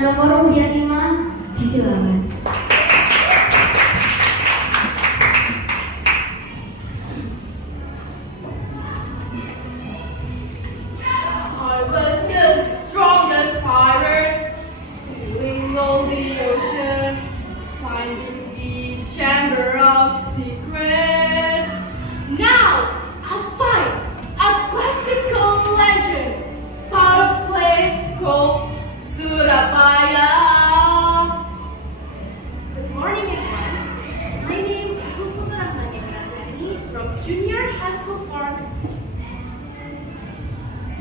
dengan nomor undian 5, disilakan. I was the strongest pirate, sailing all the oceans, finding the chamber of secrets. Now I'll find a classical legend about a place called Surabaya. Good morning, everyone. My name is from Junior High School Park.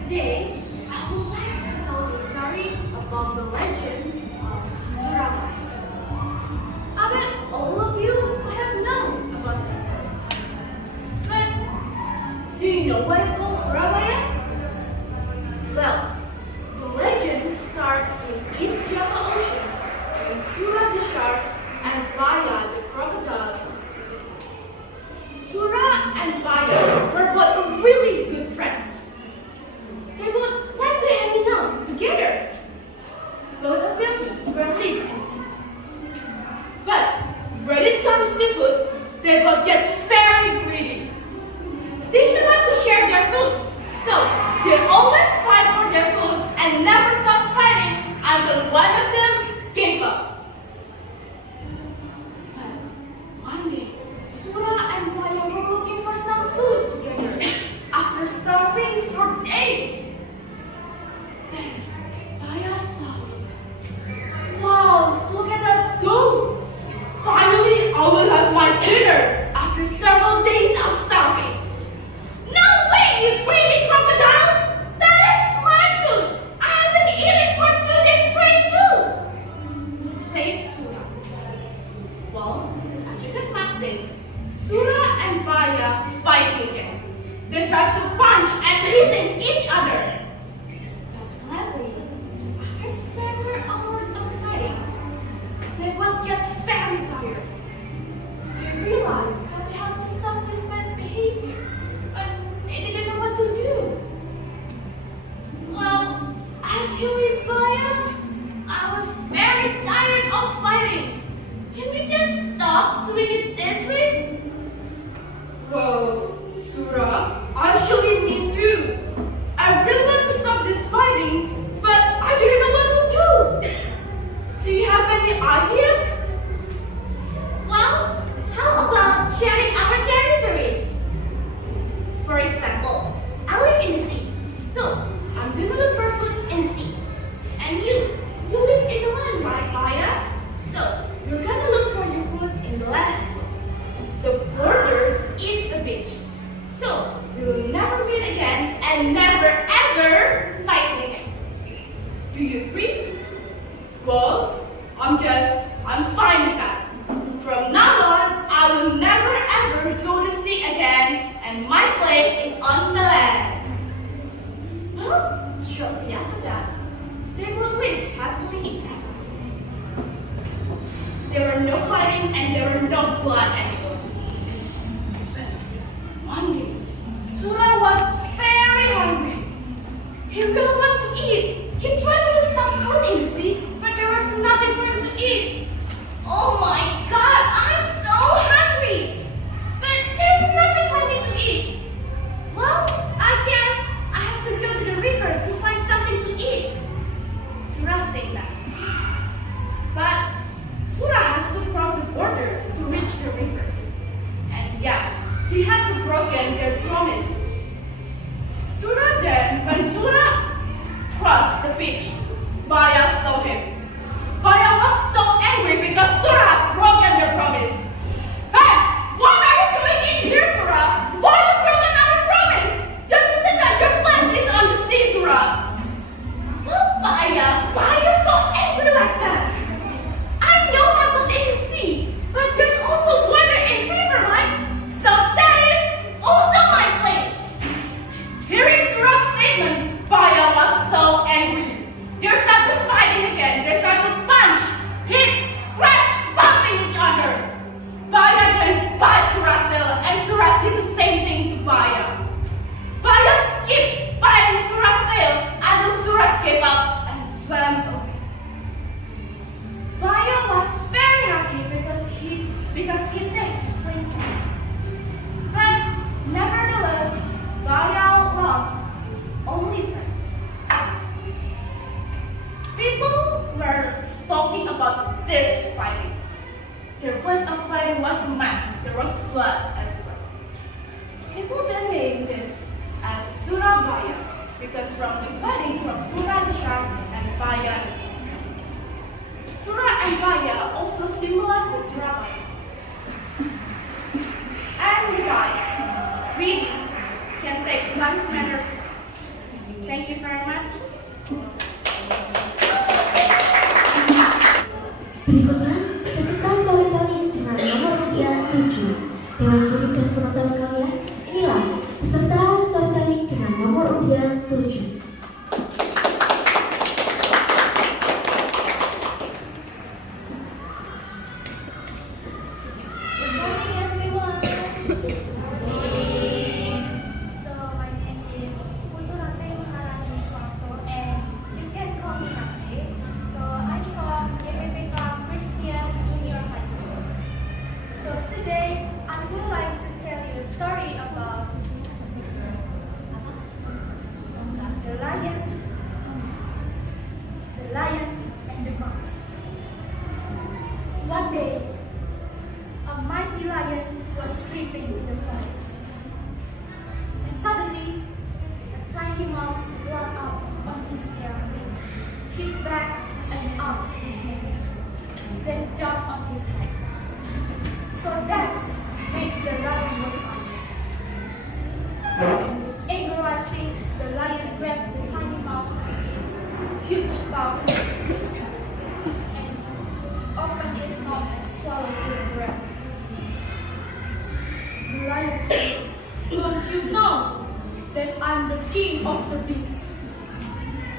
Today, I would like to tell you a story about the legend of Surabaya. I bet all of you might have known about this story. But do you know what it calls Surabaya? Well, the legend starts in East Java Oceans, in Sura the shark and Baya the crocodile. Sura and Baya were both really good friends. They would like to hang out together. Both of them were live and sea. But when it comes to food, they both get very greedy. They don't like to share their food, so they always fight for their food and never stop fighting until one of them gave up. But one day, Sura and Baya were looking for some food together after starving for days. Then Baya saw, wow, look at that goat! Finally, I will have my dinner after several days of starving. No way, you greedy crocodile! That is my food! I have been eating for 2 days straight too! Said Sura. Well, as you guys might think, Sura and Baya fight again. They start to punch and hitting each other. Gladly, after several hours of fighting, they would get very tired. They realized that they had to stop this bad behavior, but they didn't know what to do. Well, actually, Baya, I was very tired of fighting. Can we just stop doing it this way? Well, Sura, actually me too. I really want to stop this fighting, but I didn't know what to do. Do you have any idea? Well, how about sharing our territories? For example, I live in the sea, so I'm gonna look for food in the sea. And you live in the land, right, Baya? So you're gonna look for your food in the land as well. The border is the beach. So, we will never meet again and never ever fight again. Do you agree? Well, I'm fine with that. From now on, I will never ever go to sea again and my place is on the land. Well, shortly after that, they would live happily ever after. There were no fighting and there were no blood anymore. One day, Sura was very hungry. He really wanted to eat. He tried to look some food in the sea, but there was nothing for him to eat. Oh my God, I'm so hungry! But there's nothing for me to eat. Well, I guess I have to go to the river to find something to eat. Sura think that. But Sura has to cross the border to reach the river. And yes, he had to broken their promise. When Sura fighting was a mess. There was blood everywhere. People then named this as Surabaya because from dividing from Sura the shark and Baya the music. Sura and Baya also symbolize the Surabaya. And guys, reading can take life matters. Thank you very much. Berikutnya, peserta storytelling dengan nomor undian 7. Dewan juri dan penonton sekalian, inilah peserta storytelling dengan nomor undian 7. Good morning, everyone. So my name is Puturate Maharani Swaso and you can call me Ate. So I'm from YPK Christian Junior High School. So today I would like to tell you a story about the lion and the mouse. One day, a mighty lion was sleeping in the forest. And suddenly, a tiny mouse rolled up on his tail, his back, and up his neck, then jumped on his head. So that's made the lion look up. And agonizing, the lion grabbed the tiny mouse with his huge paws and opened his mouth and swallowed it dry. The lion said, "Don't you know that I'm the king of the beasts?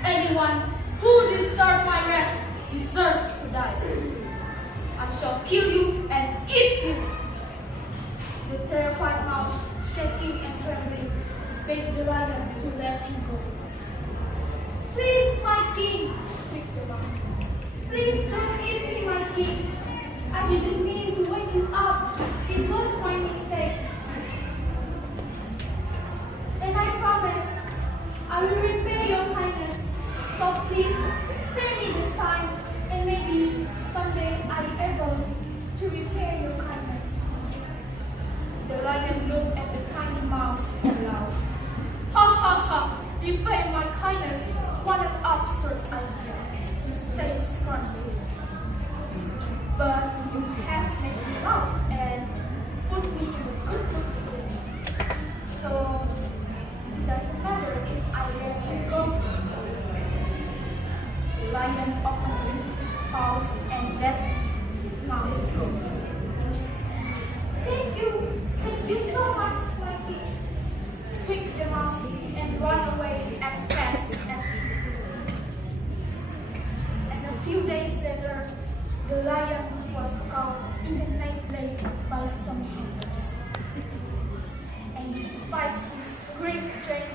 Anyone who disturbs my rest deserves to die. I shall kill you and eat you." The terrified mouse, shaking and trembling, begged the lion to let him go. "Please, my king," squeaked the mouse. "Please don't eat me, my king. I didn't mean to wake you up. It was my mistake. And I promise I will repay your kindness. So please spare me this time, and maybe someday I'll be able to repay your kindness." The lion looked at the tiny mouse and laughed. "Ha ha ha! Repay my kindness? What an absurd idea," he said scornfully. "But you have made me laugh and put me in a good mood again. So it doesn't matter if I let you go." The lion opened his paws and let mouse go. Thank you so much, my king," squeaked the mouse and ran away as fast as he could. And a few days later, the lion was caught in the night lake by some hunters. And despite his great strength,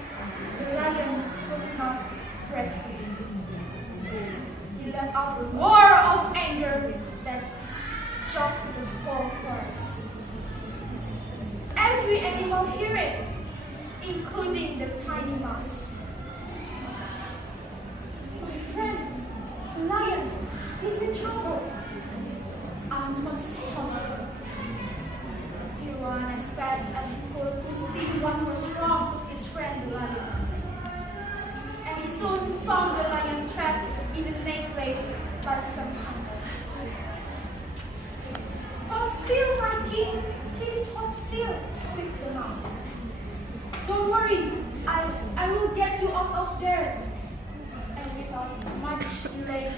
the lion could not break free. He let out a roar of anger that shocked the whole forest. Every animal heard it, including the tiny mouse. "My friend, the lion is in trouble. I must help her." He ran as fast as he could to see what was wrong with his friend the lion, and soon found the lion trapped in the snake lake by some hunters. "Hold still, my king! Please hold still!" squeaked the mouse. "Don't worry, I will get you out of there." And without much delay,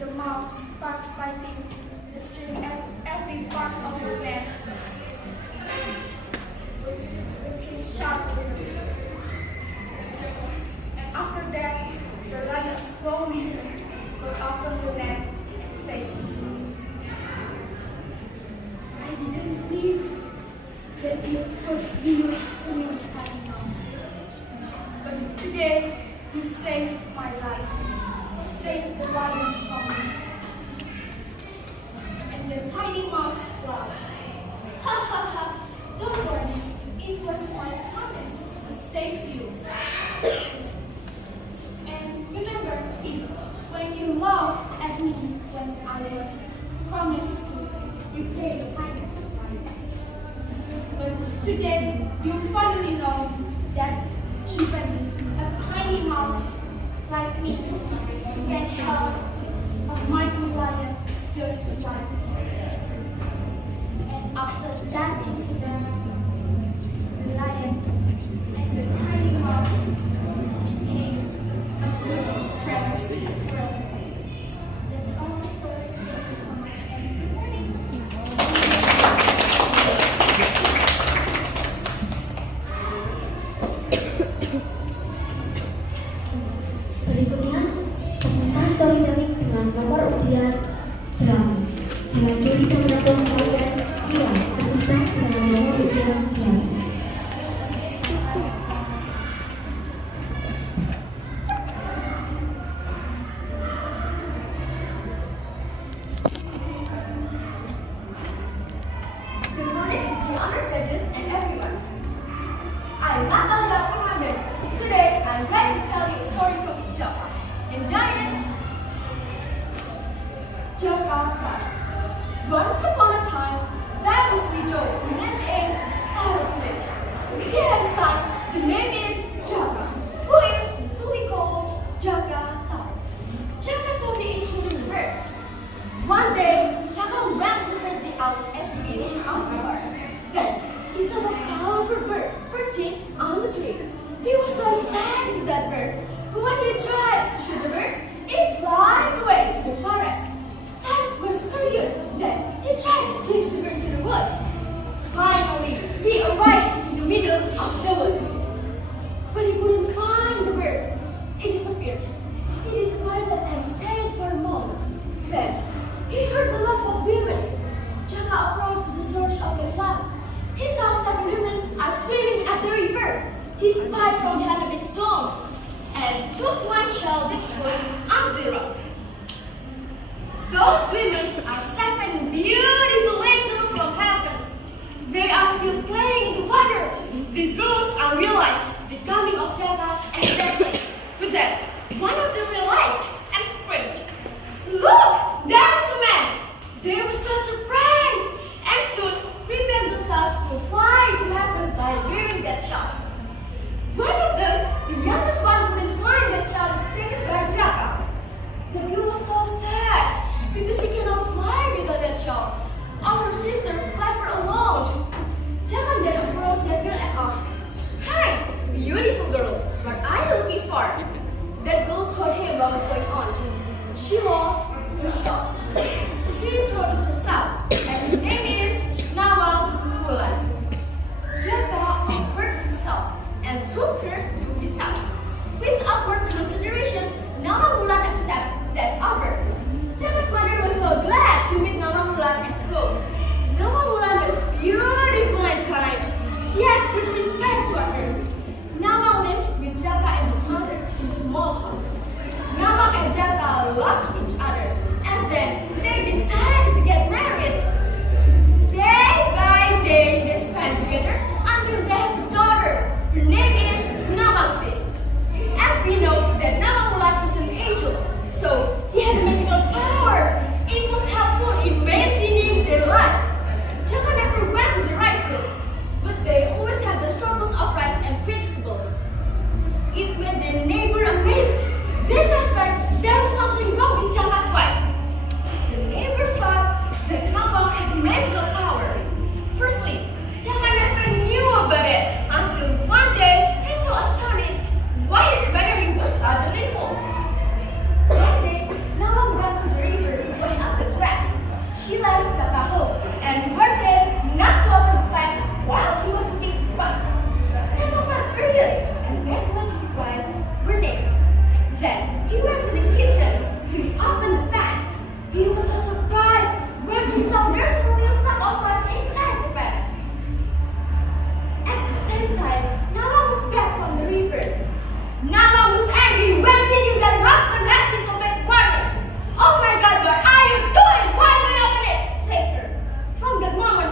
the mouse started biting the string at every part of the neck with his sharp teeth. And after that, the lion slowly got off from the neck and said to the mouse, "I didn't believe that you could be used to me, tiny mouse. But today, you saved my life, saved the lion from me." And the tiny mouse laughed. "Ha ha ha! Don't worry, it was my promise to save you. And remember, when you laughed at me when I was promised to repay your kindness. But today, you finally know that even a tiny mouse like me can help a mighty lion just like you. And after that incident, the lion and the tiny mouse became a good friends forever. That's all my story. Thank you so much and good morning. Berikutnya, peserta storytelling dengan nomor undian drama. Dengan juri pemenang sekalian, Inilah peserta dengan nomor undian drama. Good morning, the honored judges and everyone. I'm Natalia Commander. Today, I'm glad to tell you a story from Miss Jaka. Enjoy it! Jakarta. Once upon a time, there was a widow who lived in our village. She had a son, the name is Jaka, who is usually called Jaka Tar. Jaka saw the shooting birds. One day, Jaka ran to herd the owls at the edge of the garden. Then, he saw a colorful bird perching on the tree. He was so excited with that bird. But when he tried to shoot the bird, it flies away to the forest. That was furious. Then, he tried to chase the bird to the woods. Finally, he arrived in the middle of the woods. But he couldn't find the bird. It disappeared. He decided and stayed for a moment. Then, he heard the laugh of women. Jaka approached the source of the laugh. He saw 7 women are swimming at the river. He spied from behind a big stone and took one shell with food on the rock. Those women are 7 beautiful angels from heaven. They are still playing in the water. These girls are realized the coming of Jaka and their place. With that, one of them realized and screamed, "Look, there is a man!" They were so surprised and soon prepared themselves to fly to heaven by wearing that shell. One of them, the youngest one, couldn't find that shell and was taken by Jaka. The girl was so sad because he cannot fly without that shell. Our sister left her alone. Jaka then approached that girl and asked, "Hi, beautiful girl, what are you looking for?" That girl told him what was going on. She lost her shell. She introduced herself, and her name is Nawang Wulan. Jaka offered his help and took her to his house. With upward consideration, Nawang Wulan accepted that offer. Jaka's mother was so glad to meet Nawang Wulan at home. Nawang Wulan was beautiful and kind. She has great respect for her. Nawang lived with Jaka and his mother in a small house. Nawang and Jaka loved each other, and then they decided to get married. Day by day, they spent together until they have a daughter. Her name is Nawangsi. As we know that Nawang Wulan is an angel, so she had a magical power. It was helpful in maintaining their life. Jaka never went to the rice field, but they always had their surplus of rice and vegetables. It made their neighbor amazed. They suspect there was something wrong with Jaka's wife. The neighbor thought that Nawang had magical power. Firstly, Jaka never knew about it until one day he felt astonished why his battery was suddenly full. That day, Nawang went to the river to fill up the grass. She left Jaka home and warned him not to open the pipe while she was looking to cross. Jaka felt curious and begged that his wives were naked. Then he went to the kitchen to open the pan. He was so surprised when he saw there's only a stack of rice inside the pan. At the same time, Nawang was back from the river. Nawang was angry when she knew that her husband has disobeyed warning. "Oh my God, what are you doing? Why do you open it?" said her. From that moment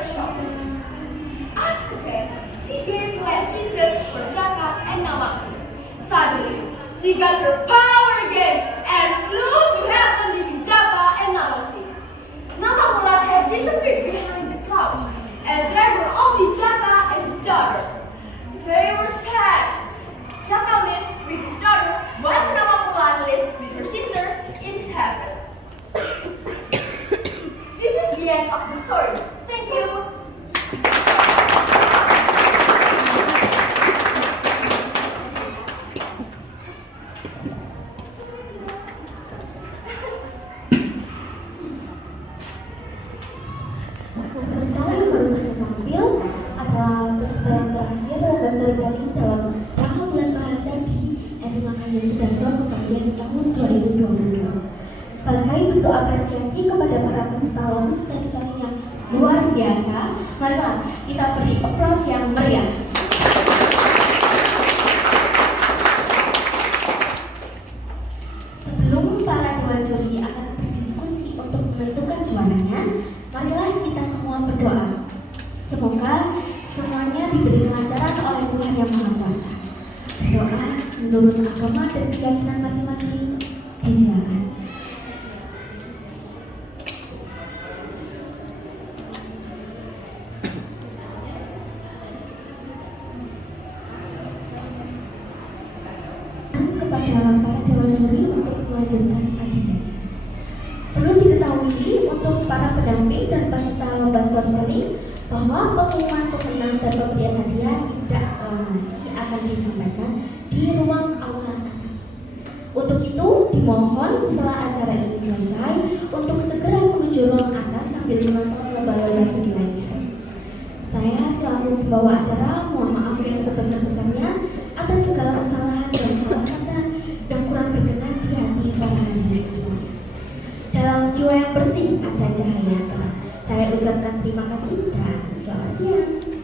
her shoulder. After that, she gave last kisses for Jaka and Nawangsi. Suddenly, she got her power again and flew to heaven leaving Jaka and Nawangsi. Namamulan had disappeared behind the cloud, and there were only Jaka and his daughter. They were sad. Jaka lives with his daughter, while Namamulan lives with her sister in heaven. This is the end of the story. Thank you. Peserta yang baru saja tampil adalah peserta yang terakhir dalam storytelling dalam rangka bulan bahasa di SMAK Yos Sudarso Kepanjen tahun 2022. Sebagai bentuk apresiasi kepada para peserta lomba storytelling yang luar biasa, marilah kita beri applause yang meriah. Sebelum para dewan juri akan berdiskusi untuk menentukan juaranya, marilah kita semua berdoa. Semoga semuanya diberi kelancaran oleh Tuhan Yang Maha Kuasa. Berdoa menurut agama dan keyakinan masing-masing. Disilakan. Kepada para dewan juri untuk melanjutkan agenda. Perlu diketahui untuk para pendamping dan peserta lomba storytelling bahwa pengumuman pemenang dan pemberian hadiah tidak lama lagi akan disampaikan di ruang aula atas. Untuk itu, dimohon setelah acara ini selesai untuk segera menuju ruang atas sambil menonton lomba-lomba studi lainnya. Saya selaku pembawa acara mohon maaf yang sebesar-besarnya atas segala kesalahan dan salah kata yang kurang berkenan di hati para hadirin semuanya. Dalam jiwa yang bersih ada cahaya terang. Saya ucapkan terima kasih dan selamat siang.